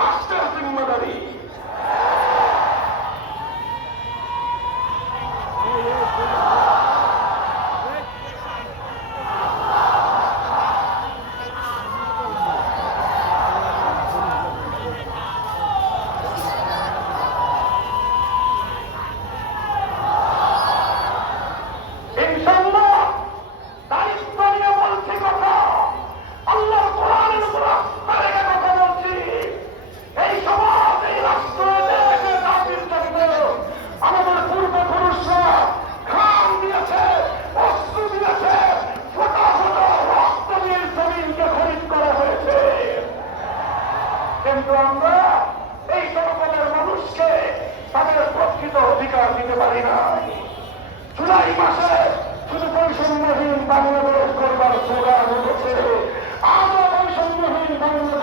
রাষ্ট্রের জিম্মেদারি। ইনশাআল্লাহ দায়িত্ব নিয়ে বলছি কথা, আল্লাহর কোরআনের উপর আস্থা রেখে কথা বলছি। এই সমাজ, এই রাষ্ট্র, দেশে জাতির জন্য আমাদের পূর্বপুরুষরা ঘাম দিয়েছে, অশ্রু দিয়েছে, ফোটা ফোটা রক্ত দিয়ে জমিনকে খরিদ করা হয়েছে। কিন্তু আমরা এই জনপদের মানুষকে তাদের প্রকৃত অধিকার দিতে পারি নাই। জুলাই মাসে শুধু বৈষম্যহীন বাংলাদেশ করবার স্লোগান উঠেছে, আজও বৈষম্যহীন বাংলাদেশ